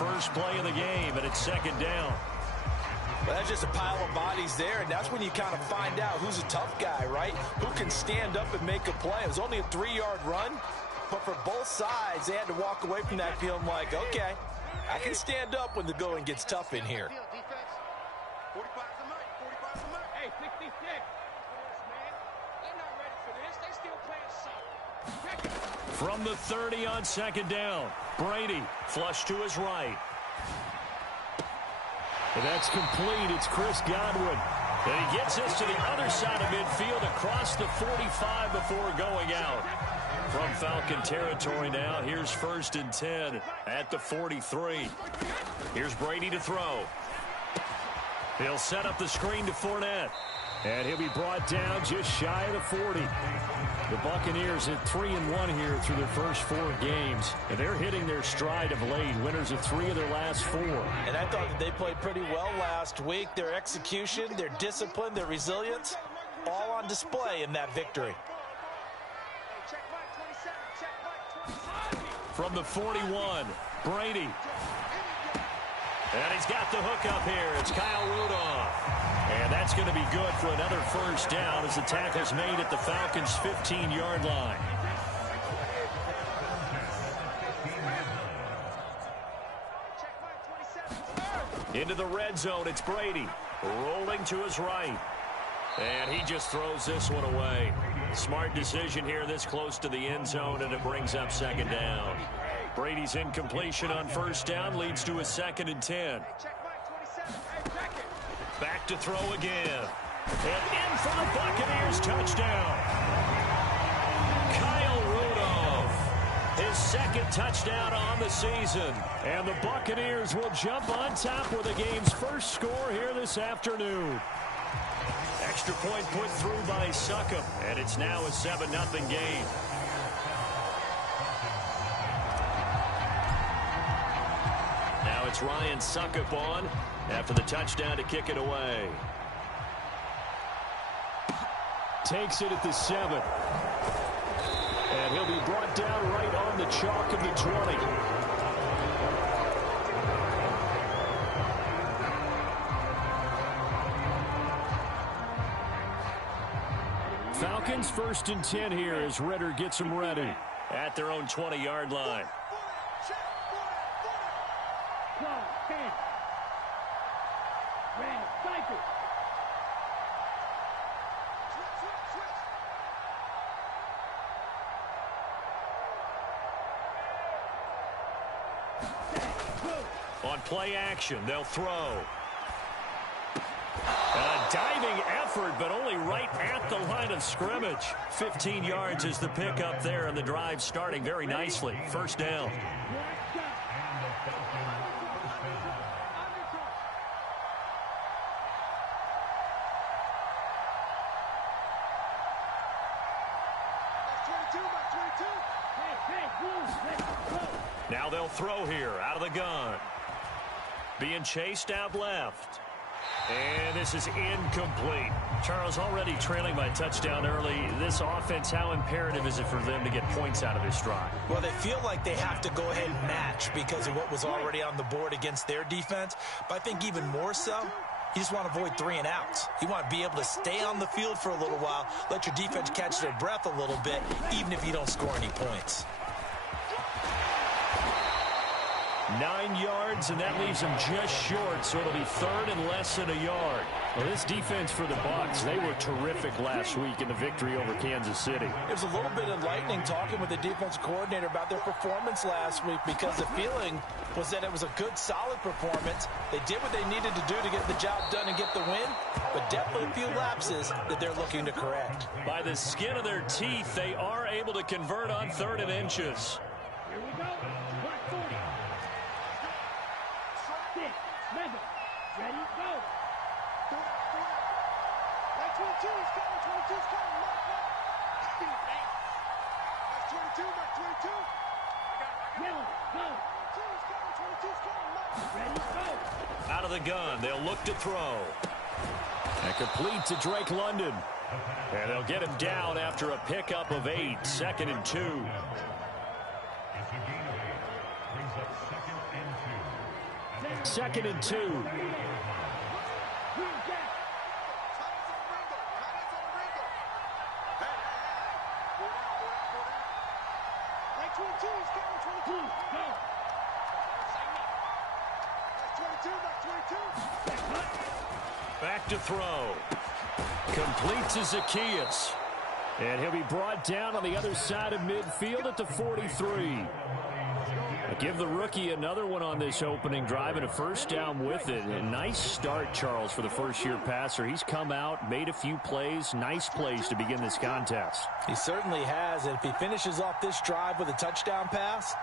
first play of the game, and it's second down. Well, that's just a pile of bodies there, and that's when you kind of find out who's a tough guy, right? Who can stand up and make a play. It was only a 3-yard run, but for both sides, they had to walk away from that feeling like, okay, I can stand up when the going gets tough in here. Hey, 56. They're not ready for this. They still playing soccer. From the 30 on second down, Brady flush to his right. And that's complete. It's Chris Godwin. And he gets this to the other side of midfield across the 45 before going out. From Falcon territory now, here's 1st and 10 at the 43. Here's Brady to throw. He'll set up the screen to Fournette. And he'll be brought down just shy of the 40. The Buccaneers at 3-1 here through their first 4 games. And they're hitting their stride of late. Winners of 3 of their last 4. And I thought that they played pretty well last week. Their execution, their discipline, their resilience, all on display in that victory. From the 41, Brady. And he's got the hook up here. It's Kyle Rudolph. And that's going to be good for another first down as the tackle's made at the Falcons' 15-yard line. Into the red zone, it's Brady. Rolling to his right. And he just throws this one away. Smart decision here this close to the end zone, and it brings up second down. Brady's incompletion on first down leads to a 2nd and 10. Back to throw again. And in for the Buccaneers touchdown. Kyle Rudolph. His 2nd touchdown on the season. And the Buccaneers will jump on top with the game's first score here this afternoon. Extra point put through by Succop. And it's now a 7-0 game. Now it's Ryan Succop on after the touchdown to kick it away. Takes it at the 7. And he'll be brought down right on the chalk of the 20. Falcons 1st and 10 here as Ritter gets them ready at their own 20-yard line. On play action, they'll throw. A diving effort, but only right at the line of scrimmage. 15 yards is the pickup there, and the drive starting very nicely. First down. Now they'll throw here out of the gun. Being chased out left. And this is incomplete. Charles, already trailing by touchdown early. This offense, how imperative is it for them to get points out of this drive? Well, they feel like they have to go ahead and match because of what was already on the board against their defense. But I think even more so, you just want to avoid 3 and outs. You want to be able to stay on the field for a little while, let your defense catch their breath a little bit, even if you don't score any points. 9 yards, and that leaves them just short, so it'll be 3rd and less than a yard. Well, this defense for the Bucs, they were terrific last week in the victory over Kansas City. It was a little bit enlightening talking with the defensive coordinator about their performance last week because the feeling was that it was a good, solid performance. They did what they needed to do to get the job done and get the win, but definitely a few lapses that they're looking to correct. By the skin of their teeth, they are able to convert on 3rd and inches. Here we go. 40. Ready, go. 22 is coming, 22 is coming. That's 22, that's 22. Yellow, go. 22 is coming, 22 is coming. Ready, go. Out of the gun, they'll look to throw. And complete to Drake London. And they'll get him down after a pickup of 8, 2nd and 2. 2nd and 2. Back to throw. Completes to Zacchaeus. And he'll be brought down on the other side of midfield at the 43. Give the rookie another one on this opening drive and a first down with it. A nice start, Charles, for the first-year passer. He's come out, made a few plays, nice plays to begin this contest. He certainly has, and if he finishes off this drive with a touchdown pass,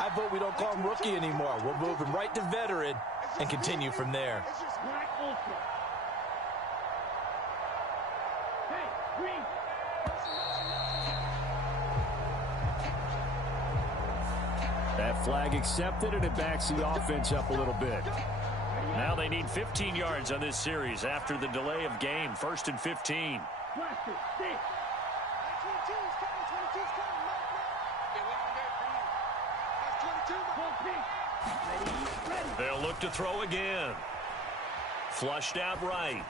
I vote we don't call him rookie anymore. We'll move him right to veteran and continue from there. That flag accepted, and it backs the offense up a little bit. Now they need 15 yards on this series after the delay of game. 1st and 15. They'll look to throw again. Flushed out right.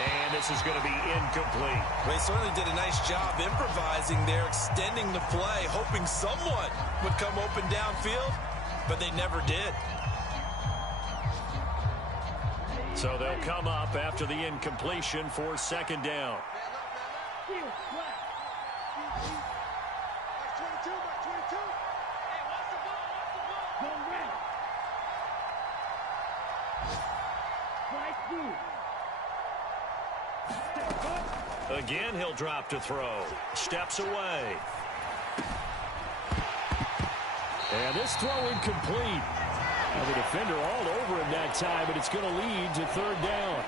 And this is going to be incomplete. They certainly did a nice job improvising there, extending the play, hoping someone would come open downfield, but they never did. So they'll come up after the incompletion for 2nd down. Again, he'll drop to throw. Steps away. And this throw incomplete. Now the defender all over him that time, but it's going to lead to 3rd down.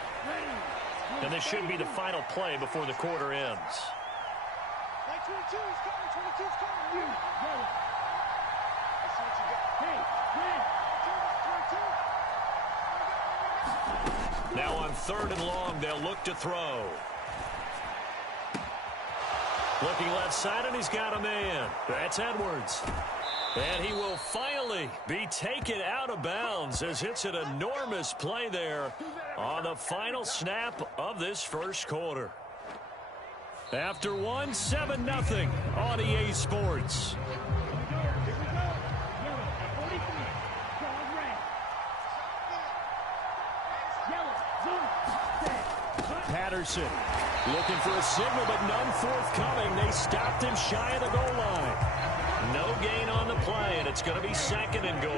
And this should be the final play before the quarter ends. Now on 3rd and long, they'll look to throw. Looking left side, and he's got a man. That's Edwards. And he will finally be taken out of bounds as it's an enormous play there on the final snap of this first quarter. After one, 7-0 on EA Sports. Patterson looking for a signal, but none forthcoming. They stopped him shy of the goal line. No gain on the play, and it's going to be 2nd and goal.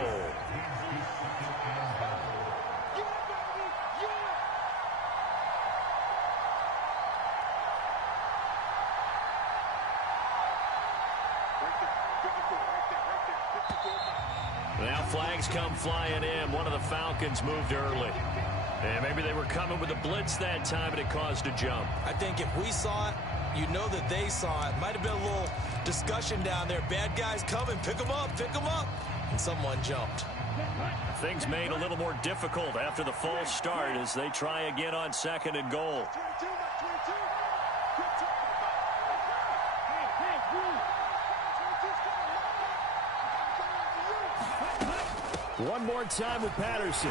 Now flags come flying in. One of the Falcons moved early. And maybe they were coming with a blitz that time, and it caused a jump. I think if we saw it, you know that they saw it. Might have been a little discussion down there. Bad guys coming, pick them up, and someone jumped. Things made a little more difficult after the false start as they try again on 2nd and goal. One more time with Patterson.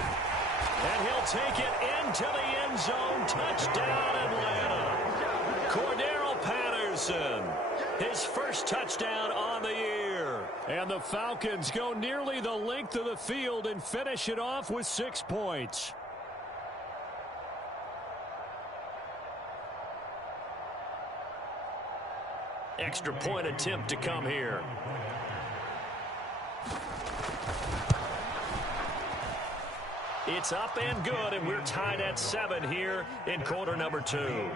And he'll take it into the end zone. Touchdown, Atlanta. Cordero Patterson. His first touchdown on the year. And the Falcons go nearly the length of the field and finish it off with 6 points. Extra point attempt to come here. It's up and good, and we're tied at 7 here in quarter number 2.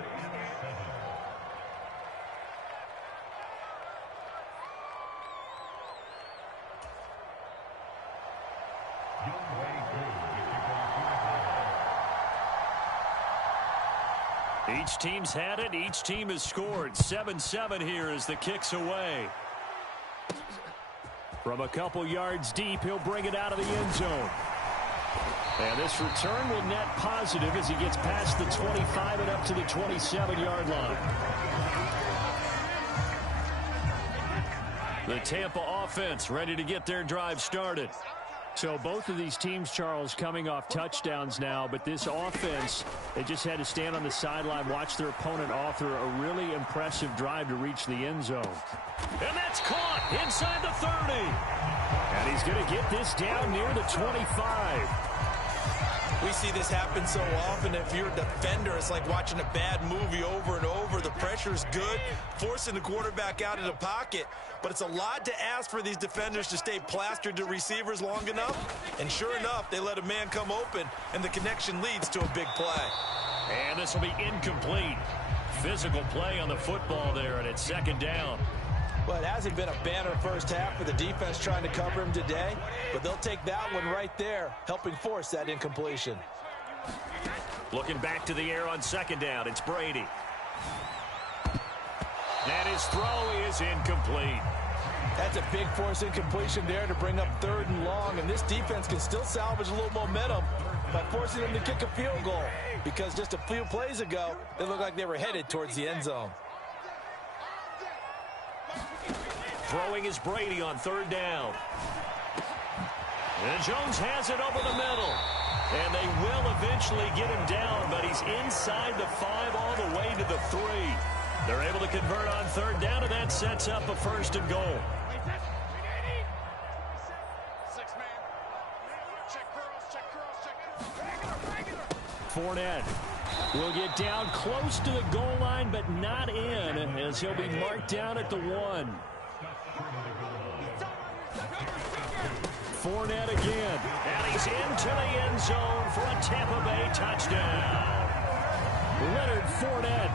Each team's had it. Each team has scored. 7-7 here as the kick's away. From a couple yards deep, he'll bring it out of the end zone. And this return will net positive as he gets past the 25 and up to the 27-yard line. The Tampa offense ready to get their drive started. So both of these teams, Charles, coming off touchdowns now, but this offense, they just had to stand on the sideline, watch their opponent author a really impressive drive to reach the end zone. And that's caught inside the 30. And he's going to get this down near the 25. We see this happen so often. If you're a defender, it's like watching a bad movie over and over. The pressure is good, forcing the quarterback out of the pocket. But it's a lot to ask for these defenders to stay plastered to receivers long enough. And sure enough, they let a man come open, and the connection leads to a big play. And this will be incomplete. Physical play on the football there, and it's second down. Well, it hasn't been a banner first half for the defense trying to cover him today, but they'll take that one right there, helping force that incompletion. Looking back to the air on second down, it's Brady. And his throw is incomplete. That's a big force incompletion there to bring up 3rd and long, and this defense can still salvage a little momentum by forcing them to kick a field goal, because just a few plays ago, they looked like they were headed towards the end zone. Throwing is Brady on 3rd down. And Jones has it over the middle. And they will eventually get him down, but he's inside the 5 all the way to the 3. They're able to convert on 3rd down, and that sets up a 1st and goal. Fournette will get down close to the goal line, but not in, as he'll be marked down at the 1. Fournette again, and he's into the end zone for a Tampa Bay touchdown. Leonard Fournette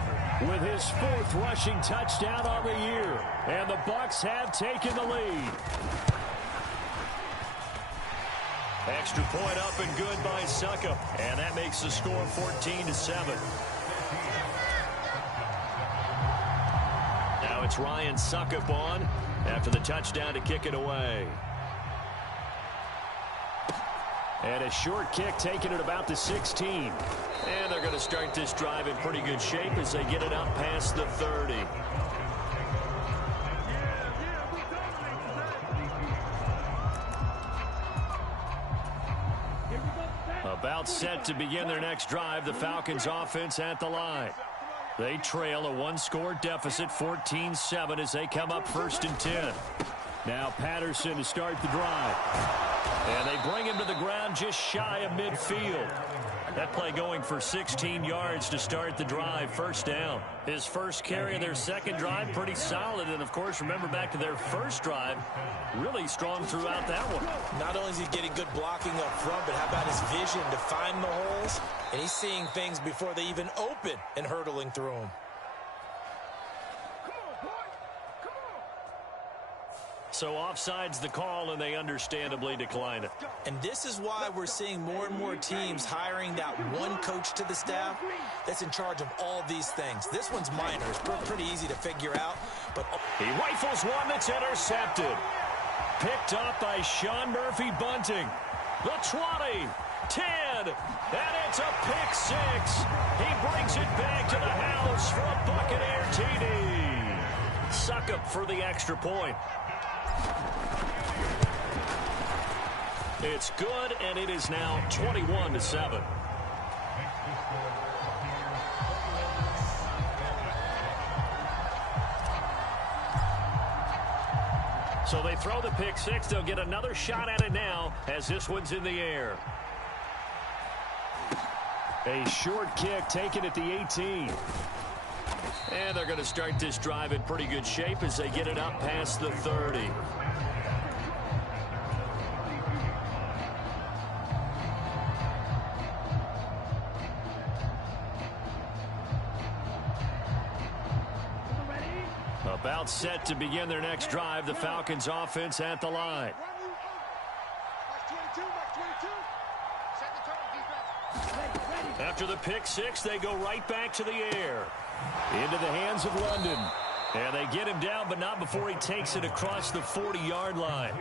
with his 4th rushing touchdown on the year, and the Bucs have taken the lead. Extra point up and good by Succop, and that makes the score 14-7. Now it's Ryan Succop on after the touchdown to kick it away. And a short kick taken at about the 16. And they're going to start this drive in pretty good shape as they get it up past the 30. About set to begin their next drive, the Falcons offense at the line. They trail a 1-score deficit, 14-7, as they come up 1st and 10. Now Patterson to start the drive. And they bring him to the ground just shy of midfield. That play going for 16 yards to start the drive, 1st down. His first carry of their second drive, pretty solid. And, of course, remember back to their first drive, really strong throughout that one. Not only is he getting good blocking up front, but how about his vision to find the holes? And he's seeing things before they even open and hurtling through them. So offside's the call, and they understandably decline it. And this is why we're seeing more and more teams hiring that one coach to the staff that's in charge of all these things. This one's minor. It's pretty easy to figure out. But he rifles one that's intercepted. Picked up by Sean Murphy-Bunting. The 20, 10, and it's a pick 6. He brings it back to the house for a Buccaneer TD. Succop for the extra point. It's good, and it is now 21-7. So they throw the pick 6. They'll get another shot at it now as this one's in the air. A short kick taken at the 18. And they're going to start this drive in pretty good shape as they get it up past the 30. About set to begin their next drive, the Falcons offense at the line. After the pick 6, they go right back to the air. Into the hands of London. And they get him down, but not before he takes it across the 40-yard line.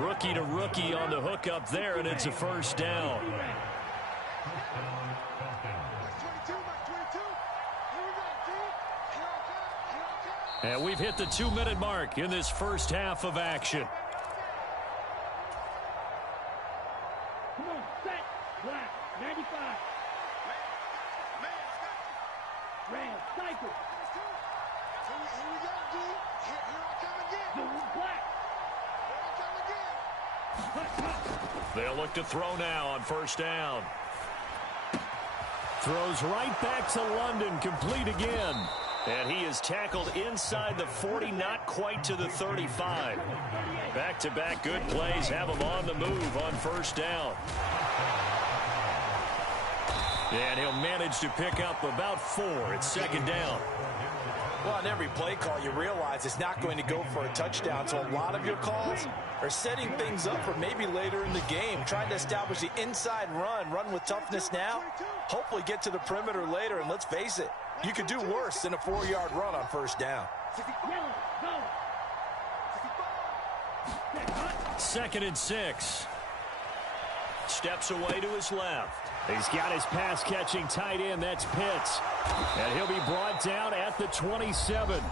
Rookie to rookie on the hook up there, and it's a 1st down. And we've hit the 2-minute mark in this first half of action. Come on, set. Black, 95. Red, cycle. Here we go, D. Here I come again. Blue, black. Here I come again. They'll look to throw now on first down. Throws right back to London, complete again. And he is tackled inside the 40, not quite to the 35. Back-to-back good plays have him on the move on first down. And he'll manage to pick up about 4. It's second down. Well, on every play call, you realize it's not going to go for a touchdown. So a lot of your calls are setting things up for maybe later in the game, trying to establish the inside run with toughness now, hopefully get to the perimeter later. And let's face it, you could do worse than a 4-yard run on first down. Second and 6. Steps away to his left. He's got his pass-catching tight end. That's Pitts. And he'll be brought down at the 27.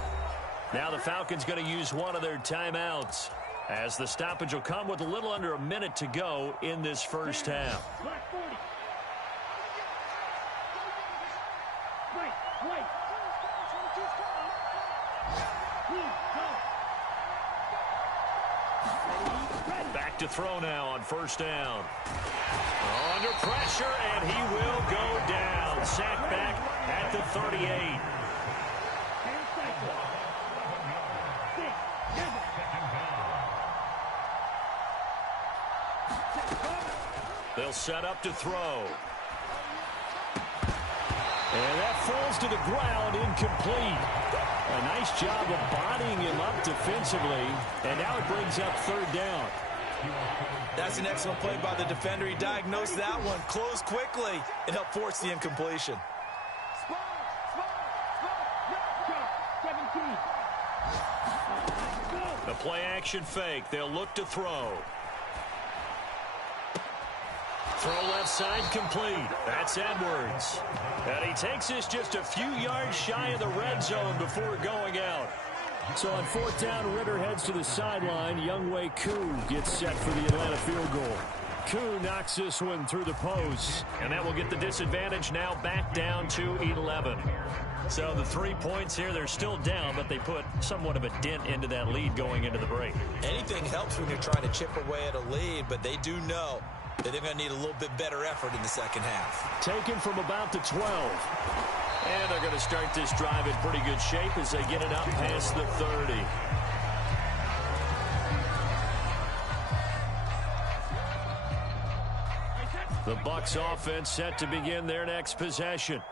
Now the Falcons going to use one of their timeouts, as the stoppage will come with a little under a minute to go in this first half. Back to throw now on first down. Under pressure, and he will go down. Sacked back at the 38. They'll set up to throw. And that falls to the ground, incomplete. A nice job of bodying him up defensively, and now it brings up third down. That's an excellent play by the defender. He diagnosed that one, closed quickly, and helped force the incompletion. The play action fake. They'll look to throw. Throw left side complete. That's Edwards. And he takes this just a few yards shy of the red zone before going out. So on fourth down, Ritter heads to the sideline. Younghoe Koo gets set for the Atlanta field goal. Koo knocks this one through the post. And that will get the disadvantage now back down to 11. So the 3 points here, they're still down, but they put somewhat of a dent into that lead going into the break. Anything helps when you're trying to chip away at a lead, but they do know that they're going to need a little bit better effort in the second half. Taken from about the 12. And they're going to start this drive in pretty good shape as they get it up past the 30. The Bucs offense set to begin their next possession.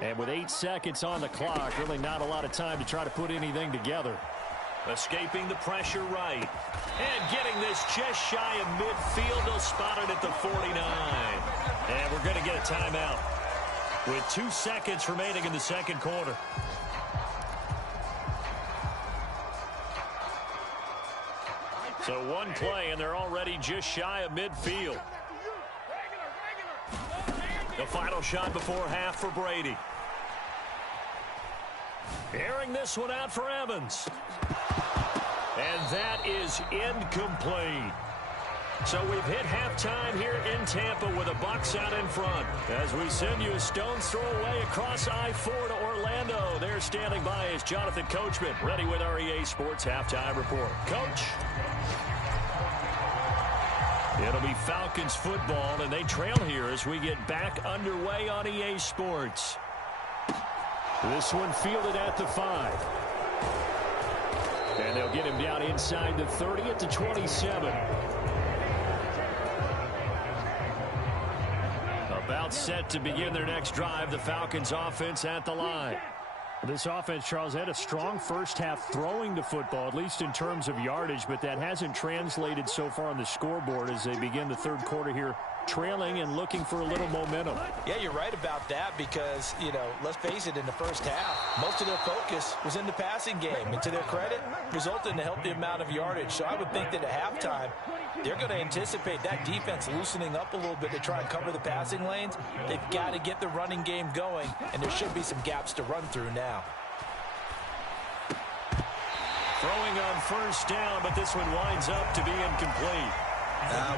And with 8 seconds on the clock, really not a lot of time to try to put anything together. Escaping the pressure right. And getting this just shy of midfield. They'll spot it at the 49. And we're going to get a timeout with 2 seconds remaining in the second quarter. So one play, and they're already just shy of midfield. The final shot before half for Brady. Airing this one out for Evans. And that is incomplete. So we've hit halftime here in Tampa with the Bucs out in front. As we send you a stone's throw away across I-4 to Orlando. There standing by is Jonathan Coachman, ready with our EA Sports Halftime Report. Coach. It'll be Falcons football, and they trail here as we get back underway on EA Sports. This one fielded at the 5. And they'll get him down inside the 30 at the 27. About set to begin their next drive, the Falcons offense at the line. This offense, Charles, had a strong first half throwing the football, at least in terms of yardage, but that hasn't translated so far on the scoreboard as they begin the third quarter here, trailing and looking for a little momentum. Yeah, you're right about that because, you know, let's face it, in the first half, most of their focus was in the passing game. And to their credit, resulted in a healthy amount of yardage. So I would think that at halftime, they're going to anticipate that defense loosening up a little bit to try and cover the passing lanes. They've got to get the running game going, and there should be some gaps to run through now. Throwing on first down, but this one winds up to be incomplete.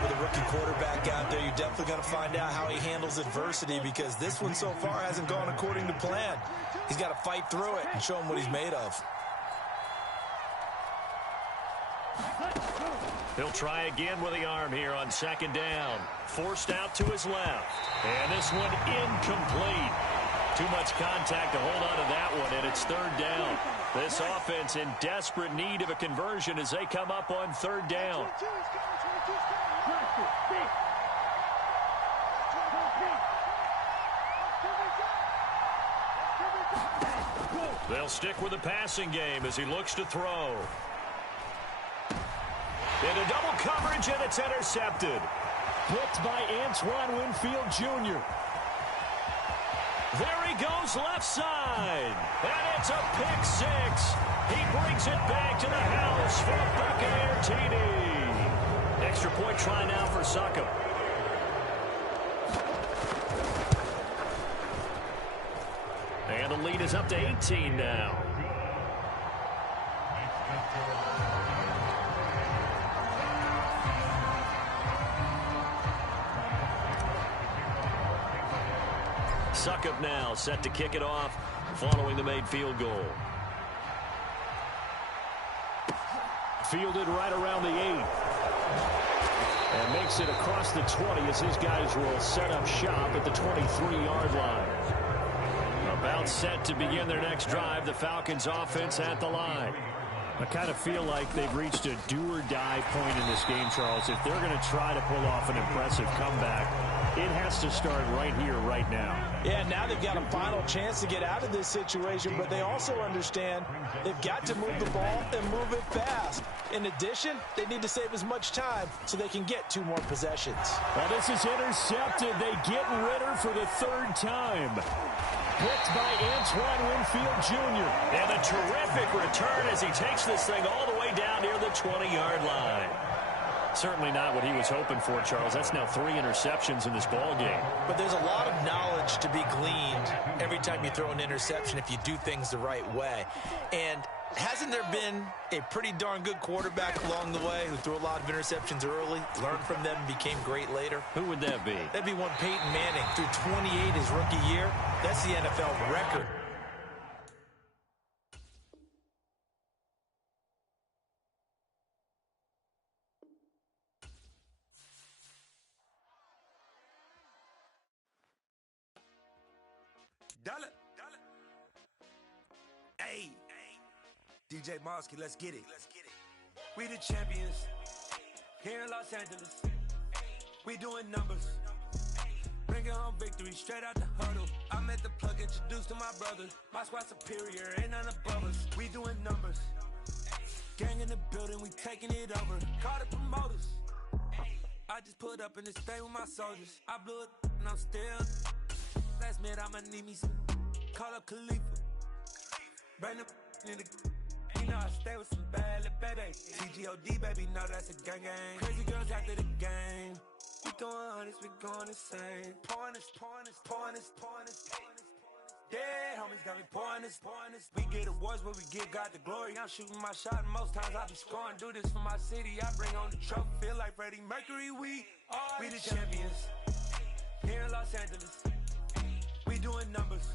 With a rookie quarterback out there, you definitely definitely going to find out how he handles adversity, because this one so far hasn't gone according to plan. He's got to fight through it and show him what he's made of. He'll try again with the arm here on second down. Forced out to his left. And this one incomplete. Too much contact to hold on to that one, and it's third down. This offense in desperate need of a conversion as they come up on third down. They'll stick with the passing game as he looks to throw. Into double coverage, and it's intercepted. Picked by Antoine Winfield Jr. There he goes left side. And it's a pick six. He brings it back to the house for a Buccaneer TD. Extra point try now for Succop. And the lead is up to 18 now. Succop now set to kick it off following the made field goal. Fielded right around the 8. And makes it across the 20 as his guys will set up shop at the 23-yard line. About set to begin their next drive. The Falcons offense at the line. I kind of feel like they've reached a do-or-die point in this game, Charles. If they're going to try to pull off an impressive comeback, it has to start right here, right now. Yeah, now they've got a final chance to get out of this situation, but they also understand they've got to move the ball and move it fast. In addition, they need to save as much time so they can get 2 more possessions. Well, this is intercepted. They get Ritter for the 3rd time. Picked by Antoine Winfield Jr. And a terrific return as he takes this thing all the way down near the 20-yard line. Certainly not what he was hoping for, Charles. That's now 3 interceptions in this ball game. But there's a lot of knowledge to be gleaned every time you throw an interception if you do things the right way. And hasn't there been a pretty darn good quarterback along the way who threw a lot of interceptions early, learned from them, and became great later? Who would that be? That'd be one Peyton Manning. Threw 28 his rookie year. That's the NFL record. Dollar. Hey, DJ Mosky, let's get it. We the champions here in Los Angeles. We doing numbers. Bringing home victory straight out the huddle. I met the plug, introduced to my brothers. My squad superior, ain't none above us. We doing numbers. Gang in the building, we taking it over. Call the promoters. I just put up in this thing with my soldiers. I blew it and I'm still. Last minute, I'ma need me some. Call up Khalifa. Bring the in the. You know I stay with some bad little baby. TGOD, baby, know that's a gang gang. Crazy girls after the game. We throwing hundreds, we going insane. Pouring this. Yeah, homies got me pouring this. We get awards, but we give God the glory. I'm shooting my shot, and most times I be scoring. Do this for my city, I bring on the trophy. Feel like Freddie Mercury, we the champions here in Los Angeles. We doing numbers.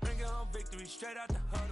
Bringing home victory straight out the huddle.